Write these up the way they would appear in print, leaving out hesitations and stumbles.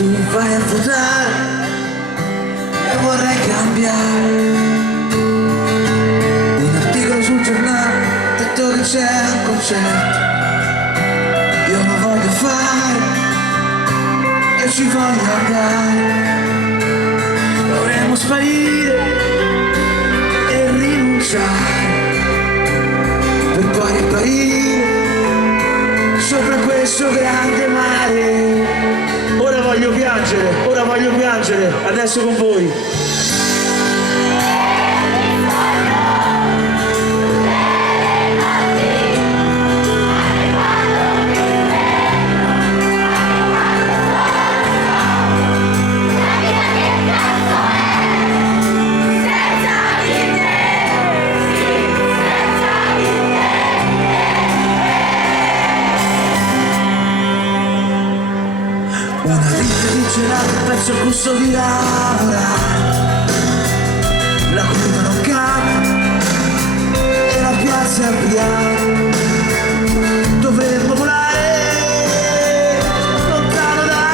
tu vai a votare e vorrei cambiare un articolo sul giornale, detto che c'è un concerto. Io lo voglio fare, io ci voglio andare. Dovremmo sparire e rinunciare per poi riparire sopra questo grande mare. Ora voglio piangere, adesso con voi. Una vita di gelato, pezzo il gusto di lavorare. La curva non cambia e la piazza è ampliata. Dovremmo volare lontano da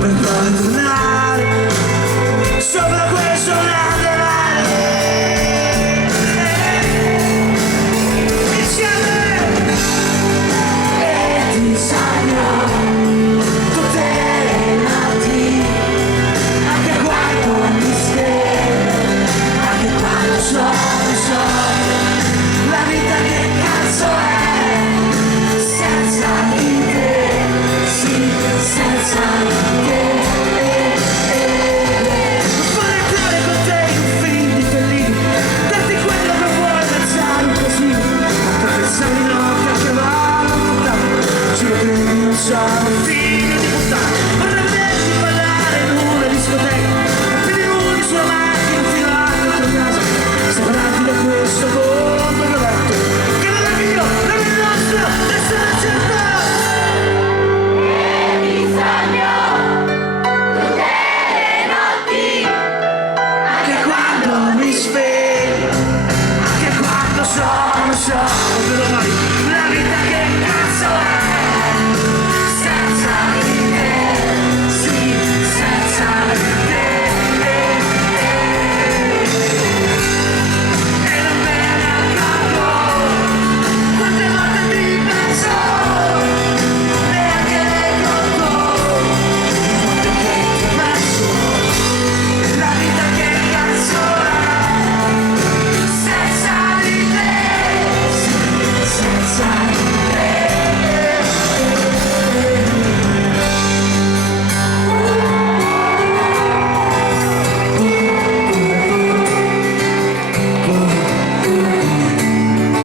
per poi tornare sopra questo grande mare. Insieme e ti salverò tutte le notti, anche quando mi scherzo, anche quando so la vita che cazzo è senza di te, sì, senza di te. Vorrei entrare con te in un film di Fellini, darti quello che vuoi, pensare un così, attraversare i notti a cavallo, giuro che non sono fine.